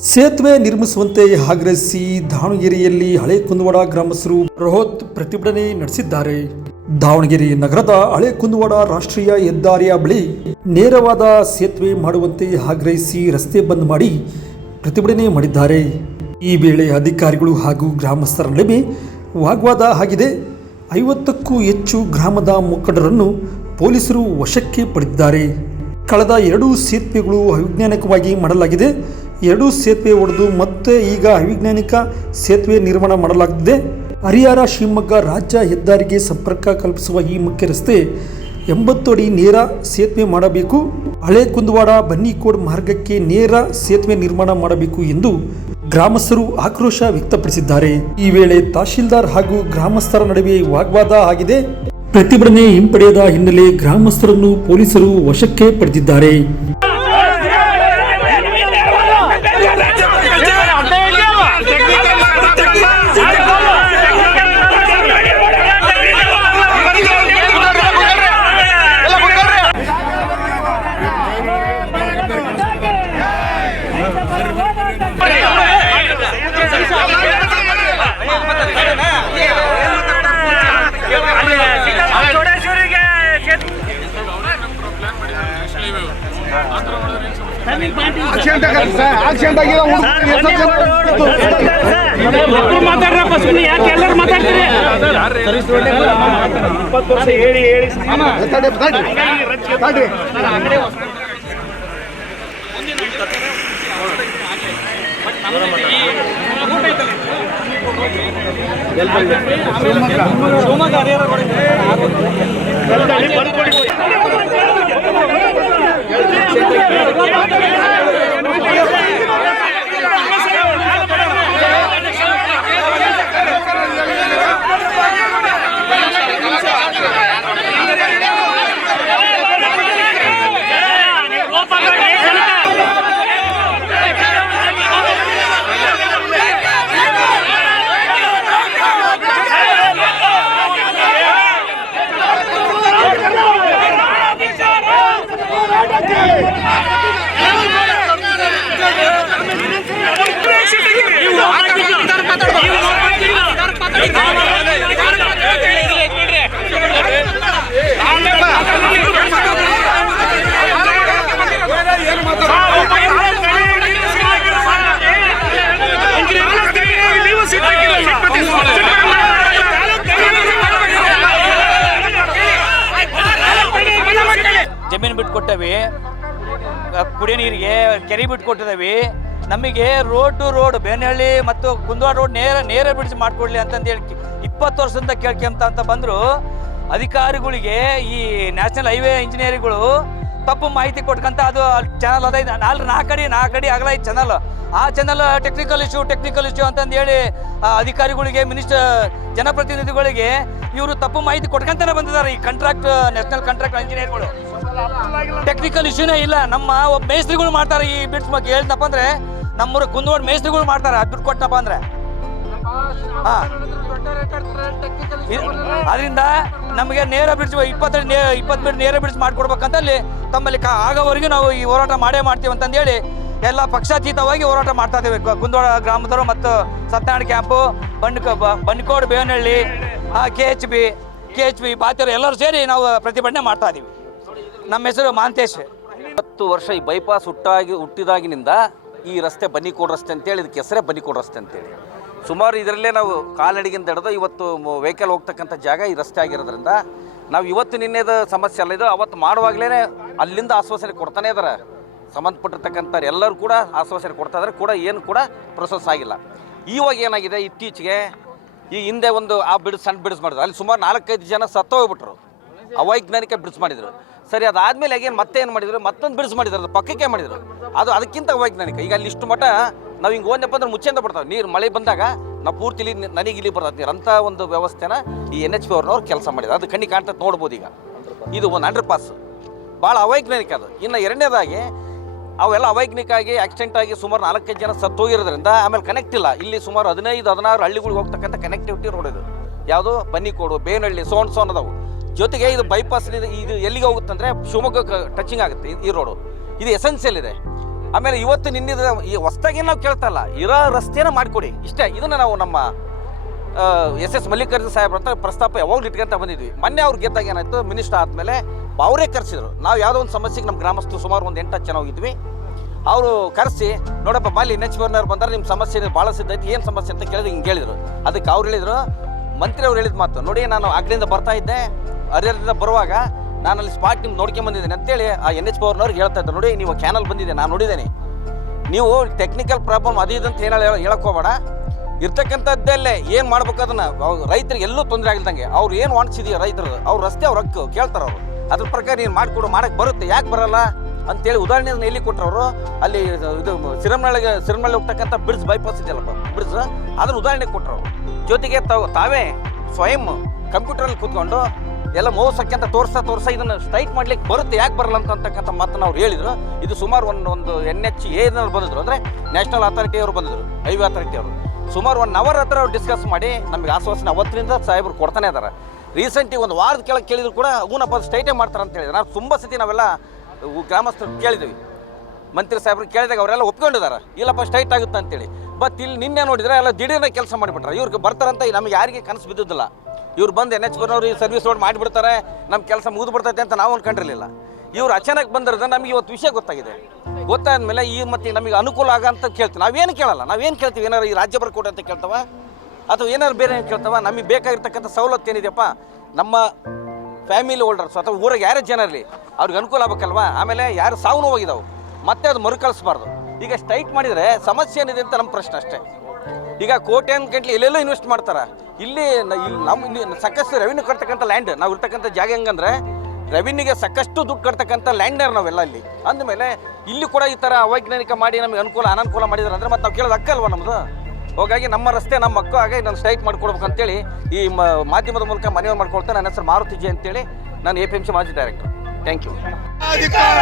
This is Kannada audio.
ಸೇತುವೆ ನಿರ್ಮಿಸುವಂತೆ ಆಗ್ರಹಿಸಿ ದಾವಣಗೆರೆಯಲ್ಲಿ ಹಳೆ ಕುಂದವಾಡ ಗ್ರಾಮಸ್ಥರು ಬೃಹತ್ ಪ್ರತಿಭಟನೆ ನಡೆಸಿದ್ದಾರೆ. ದಾವಣಗೆರೆ ನಗರದ ಹಳೆ ಕುಂದವಾಡ ರಾಷ್ಟ್ರೀಯ ಹೆದ್ದಾರಿಯ ಬಳಿ ನೇರವಾದ ಸೇತುವೆ ಮಾಡುವಂತೆ ಆಗ್ರಹಿಸಿ ರಸ್ತೆ ಬಂದ್ ಮಾಡಿ ಪ್ರತಿಭಟನೆ ಮಾಡಿದ್ದಾರೆ. ಈ ವೇಳೆ ಅಧಿಕಾರಿಗಳು ಹಾಗೂ ಗ್ರಾಮಸ್ಥರ ನಡುವೆ ವಾಗ್ವಾದ ಆಗಿದೆ. ಐವತ್ತಕ್ಕೂ ಹೆಚ್ಚು ಗ್ರಾಮದ ಮುಖಂಡರನ್ನು ಪೊಲೀಸರು ವಶಕ್ಕೆ ಪಡೆದಿದ್ದಾರೆ. ಕಳೆದ ಎರಡೂ ಸೇತುವೆಗಳು ಅವೈಜ್ಞಾನಿಕವಾಗಿ ಮಾಡಲಾಗಿದೆ. ಎರಡೂ ಸೇತುವೆ ಒಡೆದು ಮತ್ತೆ ಈಗ ಅವೈಜ್ಞಾನಿಕ ಸೇತುವೆ ನಿರ್ಮಾಣ ಮಾಡಲಾಗಿದೆ ಹರಿಹರ ಶಿವಮೊಗ್ಗ ರಾಜ್ಯ ಹೆದ್ದಾರಿಗೆ ಸಂಪರ್ಕ ಕಲ್ಪಿಸುವ ಈ ಮುಖ್ಯ ರಸ್ತೆ ಎಂಬತ್ತು ಅಡಿ ನೇರ ಸೇತುವೆ ಮಾಡಬೇಕು. ಹಳೆ ಕುಂದವಾಡ ಬನ್ನಿಕೋಡ್ ಮಾರ್ಗಕ್ಕೆ ನೇರ ಸೇತುವೆ ನಿರ್ಮಾಣ ಮಾಡಬೇಕು ಎಂದು ಗ್ರಾಮಸ್ಥರು ಆಕ್ರೋಶ ವ್ಯಕ್ತಪಡಿಸಿದ್ದಾರೆ. ಈ ವೇಳೆ ತಹಶೀಲ್ದಾರ್ ಹಾಗೂ ಗ್ರಾಮಸ್ಥರ ನಡುವೆ ವಾಗ್ವಾದ ಆಗಿದೆ. ಪ್ರತಿಭಟನೆ ಹಿಂಪಡೆಯದ ಹಿನ್ನೆಲೆ ಗ್ರಾಮಸ್ಥರನ್ನು ಪೊಲೀಸರು ವಶಕ್ಕೆ ಪಡೆದಿದ್ದಾರೆ. ಆಕ್ಸಿಡೆಂಟ್ ಆಗಿದೆ ಮಕ್ಕಳು ಮಾತಾಡ್ರಪ್ಪ ಸುಮ್ಮನೆ ಯಾಕೆ ಎಲ್ಲರೂ ಮಾತಾಡ್ತೀರಿ? ಹೇಳಿ ಹೇಳಿ ತಡಿ, ತಡಿ, ತಡಿ. ಕುಡಿಯೋ ನೀರಿಗೆ ಕೆರೆ ಬಿಟ್ಟು ಕೊಟ್ಟಿದ್ದೀವಿ ನಮಗೆ ರೋಡ್ ಟು ರೋಡ್ ಬೇನಹಳ್ಳಿ ಮತ್ತು ಕುಂದವಾಡ ರೋಡ್ ನೇರ ನೇರ ಬಿಡಿಸಿ ಮಾಡಿಕೊಡ್ಲಿ ಅಂತಂದು ಹೇಳಿ ಇಪ್ಪತ್ತು ವರ್ಷದಿಂದ ಕೇಳ್ಕೊಂತ ಅಂತ ಬಂದರು. ಅಧಿಕಾರಿಗಳಿಗೆ ಈ ನ್ಯಾಷನಲ್ ಹೈವೇ ಇಂಜಿನಿಯರ್ಗಳು ತಪ್ಪು ಮಾಹಿತಿ ಕೊಟ್ಕಂತ ಅದು ಚಾನಲ್ ಅದ ನಾಲ್ ನಾಲ್ಕು ನಾಲ್ಕಡಿ ಅಡಿ, ನಾಲ್ಕು ಅಡಿ ಆಗಲ್ಲ ಈ ಚಾನಲ್ ಆ channel technical issue technical issue ಅಂತಂದು ಹೇಳಿ ಅಧಿಕಾರಿಗಳಿಗೆ ಮಿನಿಸ್ಟರ್ ಜನಪ್ರತಿನಿಧಿಗಳಿಗೆ ಇವರು ತಪ್ಪು ಮಾಹಿತಿ ಕೊಟ್ಕೊಂತಾನೆ ಬಂದಿದ್ದಾರೆ ಈ ಕಾಂಟ್ರಾಕ್ಟ್ ನ್ಯಾಷನಲ್ ಕಾಂಟ್ರಾಕ್ಟ್ ಇಂಜಿನಿಯರ್ಗಳು ಟೆಕ್ನಿಕಲ್ ಇಶ್ಯೂನೇ ಇಲ್ಲ. ನಮ್ಮ ಒಬ್ಬ ಮೇಸ್ತ್ರಿಗಳು ಮಾಡ್ತಾರೆ ಈ ಬಿಟ್ಸ್ ಬಗ್ಗೆ. ಹೇಳ್ತಪ್ಪ ಅಂದ್ರೆ ನಮ್ಮೂರ ಕುಂದವಾಡ ಮೇಸ್ತ್ರಿಗಳು ಮಾಡ್ತಾರೆ. ಅದು ದುಡ್ಡು ಕೊಟ್ಟಪ್ಪ ಅಂದ್ರೆ ಅದರಿಂದ ನಮಗೆ ನೇರ ಬ್ರಿಡ್ಜ್ ಇಪ್ಪತ್ತೈದು ನೇ ಇಪ್ಪತ್ತು ಮೀಟರ್ ನೇರ ಬ್ರಿಡ್ಜ್ ಮಾಡ್ಕೊಡ್ಬೇಕಂತ ಅಲ್ಲಿ ತಮ್ಮಲ್ಲಿ ಆಗೋವರೆಗೂ ನಾವು ಈ ಹೋರಾಟ ಮಾಡೇ ಮಾಡ್ತೀವಿ ಅಂತಂದೇಳಿ ಎಲ್ಲ ಪಕ್ಷಾತೀತವಾಗಿ ಹೋರಾಟ ಮಾಡ್ತಾ ಇದ್ದೇವೆ. ಕುಂದವಾಡ ಗ್ರಾಮದವರು ಮತ್ತು Satyanarayana camp ಬಂಡ್ಕ Bandkod, Bevanahalli K H B K H B ಬಾತಿಯವರು ಎಲ್ಲರೂ ಸೇರಿ ನಾವು ಪ್ರತಿಭಟನೆ ಮಾಡ್ತಾ ಇದ್ದೀವಿ. ನಮ್ಮ ಹೆಸರು ಮಾಂತೇಶ್. ಹತ್ತು ವರ್ಷ ಈ ಬೈಪಾಸ್ ಹುಟ್ಟಾಗಿ, ಹುಟ್ಟಿದಾಗಿನಿಂದ ಈ ರಸ್ತೆ ಬನ್ನಿಕೋಡ್ ರಸ್ತೆ ಅಂತೇಳಿ, ಇದಕ್ಕೆ ಹೆಸರೇ ಬನ್ನಿಕೋಡ್ ರಸ್ತೆ ಅಂತೇಳಿ. ಸುಮಾರು ಇದರಲ್ಲೇ ನಾವು ಕಾಲ್ನಡಿಗೆಯಿಂದ ಹಿಡಿದು ಇವತ್ತು ವೆಹಿಕಲ್ ಹೋಗ್ತಕ್ಕಂಥ ಜಾಗ ಈ ರಸ್ತೆ ಆಗಿರೋದ್ರಿಂದ ನಾವು ಇವತ್ತು ನಿನ್ನೆದು ಸಮಸ್ಯೆ ಅಲ್ಲ ಇದು, ಅವತ್ತು ಮಾಡುವಾಗಲೇ ಅಲ್ಲಿಂದ ಆಶ್ವಾಸನೆ ಕೊಡ್ತಾನೆ ಇದ್ದಾರೆ ಸಂಬಂಧಪಟ್ಟಿರ್ತಕ್ಕಂಥ ಎಲ್ಲರೂ ಕೂಡ ಆಶ್ವಾಸನೆ ಕೊಡ್ತಾ ಇದ್ದಾರೆ ಕೂಡ ಏನು ಕೂಡ ಪ್ರೊಸೆಸ್ ಆಗಿಲ್ಲ. ಇವಾಗ ಏನಾಗಿದೆ, ಇತ್ತೀಚೆಗೆ ಈ ಹಿಂದೆ ಒಂದು ಆ ಬಿಡ್ಸ್ ಸಣ್ಣ ಬಿಡ್ಸ್ ಮಾಡಿದ್ರು. ಅಲ್ಲಿ ಸುಮಾರು ನಾಲ್ಕೈದು ಜನ ಸತ್ತೋಗ್ಬಿಟ್ರು. ಅವೈಜ್ಞಾನಿಕ ಬಿಡ್ಸ್ ಮಾಡಿದ್ರು. ಸರಿ, ಅದಾದ್ಮೇಲೆ ಏನು ಮತ್ತೆ ಏನು ಮಾಡಿದ್ರು? ಮತ್ತೊಂದು ಬಿಡಿಸ್ ಮಾಡಿದ್ರು, ಅದು ಪಕ್ಕಕ್ಕೆ ಮಾಡಿದ್ರು. ಅದು ಅದಕ್ಕಿಂತ ಅವೈಜ್ಞಾನಿಕ ಈಗ ಅಲ್ಲಿ ಇಷ್ಟು ಮಟ್ಟ ನಾವು ಹಿಂಗೆ ಹೋದ್ನಪ್ಪ ಅಂದ್ರೆ ಮುಚ್ಚೆಂದ ಬರ್ತಾವೆ ನೀರು ಮಳೆ ಬಂದಾಗ ನಾವು ಪೂರ್ತಿ ಇಲ್ಲಿ ನನಗೆ ಇಲ್ಲಿ ಬರ್ತದೆ ನೀರು ಅಂಥ ಒಂದು ವ್ಯವಸ್ಥೆನ ಈ ಎನ್ ಎಚ್ ಪಿ ಅವ್ರನ್ನವ್ರು ಕೆಲಸ ಮಾಡಿದ್ರು. ಅದು ಕಣ್ಣಿಗೆ ಕಾಣ್ತದೆ ನೋಡ್ಬೋದು ಈಗ. ಇದು ಒಂದು ಅಂಡರ್ ಪಾಸ್ ಭಾಳ ಅವೈಜ್ಞಾನಿಕ ಅದು. ಇನ್ನು ಎರಡನೇದಾಗಿ, ಅವೆಲ್ಲ ಅವೈಜ್ಞಾನಿಕ ಆಗಿ ಆಕ್ಸಿಡೆಂಟ್ ಆಗಿ ಸುಮಾರು ನಾಲ್ಕೈದು ಜನ ಸತ್ತೋಗಿರೋದ್ರಿಂದ ಆಮೇಲೆ ಕನೆಕ್ಟ್ ಇಲ್ಲ. ಇಲ್ಲಿ ಸುಮಾರು ಹದಿನೈದು, ಹದಿನಾರು ಹಳ್ಳಿಗಳಿಗೆ ಹೋಗ್ತಕ್ಕಂಥ ಕನೆಕ್ಟಿವಿಟಿ ರೋಡ್ ಇದು. ಯಾವುದು? ಬನ್ನಿಕೋಡು, ಬೇನಹಳ್ಳಿ ಸೋನ್ ಸೋನ್ ಅದಾವು ಜೊತೆಗೆ ಇದು ಬೈಪಾಸ್ ಇದು ಎಲ್ಲಿಗೆ ಹೋಗುತ್ತಂದ್ರೆ ಶಿವಮೊಗ್ಗ ಟಚಿಂಗ್ ಆಗುತ್ತೆ, ಈ- ರೋಡು ಇದು ಎಸೆನ್ಷಿಯಲ್ ಇದೆ. ಆಮೇಲೆ ಇವತ್ತು ನಿನ್ನಿದ ಈ ಹೊಸ್ದಾಗಿ ನಾವು ಕೇಳ್ತಲ್ಲ ಇರೋ ರಸ್ತೆನ ಮಾಡಿಕೊಡಿ. ಇಷ್ಟೇ, ಇದನ್ನು ನಾವು ನಮ್ಮ ಎಸ್ ಎಸ್ ಮಲ್ಲಿಕಾರ್ಜುನ ಸಾಹೇಬ್ರ ಅಂತ ಪ್ರಸ್ತಾಪ ಯಾವಾಗಲೂ ಇಟ್ಕೊಂತ ಬಂದಿದ್ವಿ. ಮೊನ್ನೆ ಅವ್ರು ಗೆದ್ದಾಗ ಏನಾಯ್ತು, ಮಿನಿಸ್ಟರ್ ಆದಮೇಲೆ ಅವರೇ ಕರೆಸಿದ್ರು. ನಾವು ಯಾವುದೋ ಒಂದು ಸಮಸ್ಯೆಗೆ ನಮ್ಮ ಗ್ರಾಮಸ್ಥರು ಸುಮಾರು ಒಂದು ಎಂಟು ಹತ್ತು ಜನ ಹೋಗಿದ್ವಿ. ಅವರು ಕರೆಸಿ, ನೋಡಪ್ಪ ಮಾಲಿ ಎನ್ ಎಚ್ ಬಂದರೆ ನಿಮ್ಮ ಸಮಸ್ಯೆ ಭಾಳ ಸಿದ್ಧ ಐತಿ ಏನು ಸಮಸ್ಯೆ ಅಂತ ಕೇಳಿದ್ರೆ ಹಿಂಗೆ ಹೇಳಿದರು ಅದಕ್ಕೆ ಅವ್ರು ಹೇಳಿದ್ರು ಮಂತ್ರಿ ಅವ್ರು ಹೇಳಿದ ಮಾತು, ನೋಡಿ, ನಾನು ಅಗ್ಲಿಂದ ಬರ್ತಾ ಇದ್ದೆ, ಹರಿಹರದಿಂದ ಬರುವಾಗ ನಾನು ಅಲ್ಲಿ ಸ್ಪಾಟ್ ನಿಮ್ಗೆ ನೋಡ್ಕೊಂಡ್ ಬಂದಿದ್ದೀನಿ. ಅಂತೇಳಿ ಆ ಎನ್ ಎಚ್ ಪವರ್ನವ್ರಿಗೆ ಹೇಳ್ತಾ ಇದ್ದೆ ನೋಡಿ, ನೀವು ಕ್ಯಾನಲ್ ಬಂದಿದೆ, ನಾನು ನೋಡಿದ್ದೇನೆ. ನೀವು ಟೆಕ್ನಿಕಲ್ ಪ್ರಾಬ್ಲಮ್ ಅದು ಇದು ಅಂತ ಹೇಳ, ಹೇಳಕ್ ಹೋಗ್ಬೇಡ. ಇರ್ತಕ್ಕಂಥದ್ದಲ್ಲೇ ಏನು ಮಾಡ್ಬೇಕು ಅದನ್ನ? ರೈತರಿಗೆ ಎಲ್ಲೂ ತೊಂದರೆ ಆಗಿಲ್ದಂಗೆ. ಅವ್ರು ಏನು ವಾಣಿಸಿದೆಯೋ ರೈತರು ಅವ್ರ ರಸ್ತೆ, ಅವ್ರ ಹಕ್ಕು, ಕೇಳ್ತಾರೆ ಅವರು. ಅದ್ರ ಪ್ರಕಾರ ನೀನು ಮಾಡಿಕೊಡು ಮಾಡಕ್ಕೆ ಬರುತ್ತೆ, ಯಾಕೆ ಬರಲ್ಲ? ಅಂತೇಳಿ ಉದಾಹರಣೆ ಎಲ್ಲಿ ಕೊಟ್ಟರು ಅಲ್ಲಿ ಇದು ಸಿರಮನಳ್ಳಿಗೆ ಸಿರಮನಳ್ಳಿ ಹೋಗ್ತಕ್ಕಂಥ ಬ್ರಿಡ್ಜ್ ಬೈಪಾಸ್ ಇದೆಯಲ್ಲಪ್ಪ ಬ್ರಿಡ್ಜ್ ಅದ್ರ ಉದಾಹರಣೆ ಕೊಟ್ಟರು ಜೊತೆಗೆ ತಾವು ತಾವೇ ಸ್ವಯಂ ಕಂಪ್ಯೂಟರಲ್ಲಿ ಕೂತ್ಕೊಂಡು ಎಲ್ಲ ಮೋಸಕ್ಕೆ ಅಂತ ತೋರಿಸ್ತಾ ತೋರಿಸ್ತಾ ಇದನ್ನು ಸ್ಟ್ರೈಟ್ ಮಾಡ್ಲಿಕ್ಕೆ ಬರುತ್ತೆ, ಯಾಕೆ ಬರಲ್ಲ ಅಂತ ಅಂತಕ್ಕಂಥ ಮಾತನ್ನು ಅವ್ರು ಹೇಳಿದ್ರು. ಇದು ಸುಮಾರು ಒಂದು ಒಂದು ಎನ್ ಎಚ್ ಏನಲ್ಲಿ ಬಂದಿದ್ರು. ಅಂದರೆ ನ್ಯಾಷನಲ್ ಅಥಾರಿಟಿ ಅವರು ಬಂದಿದ್ರು, ಹೈವೇ ಅಥಾರಿಟಿ ಅವರು. ಸುಮಾರು ಒನ್ ಅವರ್ ಹತ್ರ ಅವ್ರು ಡಿಸ್ಕಸ್ ಮಾಡಿ ನಮಗೆ ಆಶ್ವಾಸನೆ ಅವತ್ತಿನಿಂದ ಸಾಹೇಬರು ಕೊಡ್ತಾನೆ ಇದ್ದಾರೆ ರೀಸೆಂಟ್ಲಿ ಒಂದು ವಾರದ ಕೆಳಗೆ ಕೇಳಿದ್ರು ಕೂಡ ಹೂನಪ್ಪ ಸ್ಟ್ರೈಟೇ ಮಾಡ್ತಾರೆ ಅಂತ ಹೇಳಿದ್ರು. ನಾವು ತುಂಬ ಸತಿ ನಾವೆಲ್ಲ ಗ್ರಾಮಸ್ಥರು ಕೇಳಿದ್ವಿ. ಮಂತ್ರಿ ಸಾಹೇಬ್ರು ಕೇಳಿದಾಗ ಅವರೆಲ್ಲ ಒಪ್ಕೊಂಡಿದ್ದಾರೆ. ಇಲ್ಲಪ್ಪ ಸ್ಟ್ರೈಟ್ ಆಗುತ್ತೆ ಅಂತೇಳಿ. ಬಟ್ ಇಲ್ಲಿ ನಿನ್ನೆ ನೋಡಿದ್ರೆ ಎಲ್ಲ ದಿಢೀರ್ನ ಕೆಲಸ ಮಾಡಿಬಿಟ್ರೆ. ಇವ್ರಿಗೆ ಬರ್ತಾರಂತ ನಮಗೆ ಯಾರಿಗೆ ಕನಸು ಬಿದ್ದಿದ್ದಿಲ್ಲ. ಇವ್ರು ಬಂದು ಎನ್ ಎಚ್ ಈ ಸರ್ವಿಸ್ ರೋಡ್ ಮಾಡಿಬಿಡ್ತಾರೆ ನಮ್ಮ ಕೆಲಸ ಮುಗಿದು ಬಿಡ್ತೈತೆ ಅಂತ ನಾವು ಅನ್ಕೊಂಡಿರಲಿಲ್ಲ ಇವ್ರು ಅಚಾನಕ್ ಬಂದಿರೋದ್ರ ನಮಗೆ ಇವತ್ತು ವಿಷಯ ಗೊತ್ತಾಗಿದೆ. ಗೊತ್ತಾದ ಮೇಲೆ ಈ ಮತ್ತೆ ನಮಗೆ ಅನುಕೂಲ ಆಗಂತ ಕೇಳ್ತೀವಿ. ನಾವೇನು ಕೇಳಲ್ಲ ನಾವೇನು ಕೇಳ್ತೀವಿ? ಏನಾರು ಈ ರಾಜ್ಯ ಬರ್ಕೋಟೆ ಅಂತ ಕೇಳ್ತವ? ಅಥವಾ ಏನಾರು ಬೇರೆ ಏನು ಕೇಳ್ತವ? ನಮಗೆ ಬೇಕಾಗಿರ್ತಕ್ಕಂಥ ಸವಲತ್ತು ಏನಿದೆಯಪ್ಪ? ನಮ್ಮ ಫ್ಯಾಮಿಲಿ ಹೋಲ್ಡರ್ಸ್ ಅಥವಾ ಊರಾಗ ಯಾರೇ ಜನ ಇರಲಿ, ಅವ್ರಿಗೆ ಅನುಕೂಲ ಆಗ್ಬೇಕಲ್ವಾ? ಆಮೇಲೆ ಯಾರು ಸಾವು ನೋವಾಗಿದ್ದಾವೆ ಮತ್ತೆ ಅದು ಮರುಕಳಿಸ್ಬಾರ್ದು. ಈಗ ಸ್ಟ್ರೈಕ್ ಮಾಡಿದರೆ ಸಮಸ್ಯೆ ಏನಿದೆ ಅಂತ ನಮ್ಮ ಪ್ರಶ್ನೆ ಅಷ್ಟೇ. ಈಗ ಕೋಟ್ಯಾನ್ ಗಂಟ್ಲೆ ಎಲ್ಲೆಲ್ಲೋ ಇನ್ವೆಸ್ಟ್ ಮಾಡ್ತಾರೆ. ಇಲ್ಲಿ ನಮ್ಮ ಸಾಕಷ್ಟು ರೆವಿನ್ಯೂ ಕಟ್ತಕ್ಕಂಥ ಲ್ಯಾಂಡ್ ನಾವು ಇರ್ತಕ್ಕಂಥ ಜಾಗ ಹೆಂಗಂದ್ರೆ ರೆವಿನ್ಯೂಗೆ ಸಾಕಷ್ಟು ದುಡ್ಡು ಕಟ್ತಕ್ಕಂಥ ಲ್ಯಾಂಡರ್ ನಾವೆಲ್ಲ ಇಲ್ಲಿ. ಅಂದಮೇಲೆ ಇಲ್ಲಿ ಕೂಡ ಈ ಥರ ಅವೈಜ್ಞಾನಿಕ ಮಾಡಿ ನಮಗೆ ಅನುಕೂಲ, ಅನಾನುಕೂಲ ಮಾಡಿದಾರೆ ಅಂದರೆ ಮತ್ತೆ ನಾವು ಕೇಳೋದು ಅಕ್ಕಲ್ವ ನಮ್ಮದು ಹಾಗಾಗಿ ನಮ್ಮ ರಸ್ತೆ, ನಮ್ಮ ಮಕ್ಕಳು ಹಾಗೆ ನಾನು ಸ್ಟ್ರೈಕ್ ಮಾಡ್ಕೊಡ್ಬೇಕು ಅಂತೇಳಿ ಈ ಮಾಧ್ಯಮದ ಮೂಲಕ ಮನವಿ ಮಾಡ್ಕೊಳ್ತಾ ನನ್ನ ಹೆಸರು ಮಾರುತಿ ಜಿ ಅಂತೇಳಿ ನಾನು ಎ ಪಿ ಎಂ ಸಿ ಮಾಜಿ ಡೈರೆಕ್ಟರ್ ಥ್ಯಾಂಕ್ ಯು ಅಧಿಕಾರ!